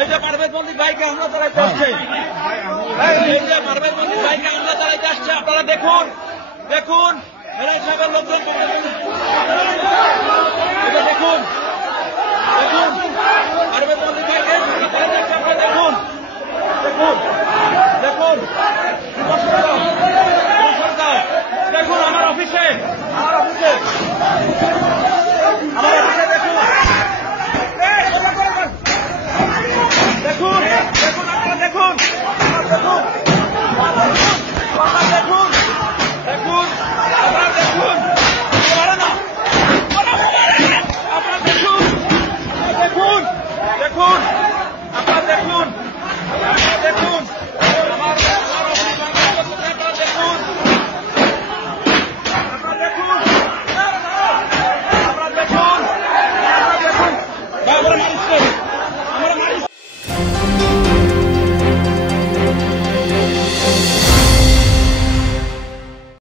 এই যে পারভেজ মল্লিক ভাইকে হামলা চালাইতে আসছে, এই যে পারভেজ মল্লিক ভাইকে হামলা চালাইতে আসছে, আপনারা দেখুন, দেখুন এরা সাহেবের লোকজন দেখুন।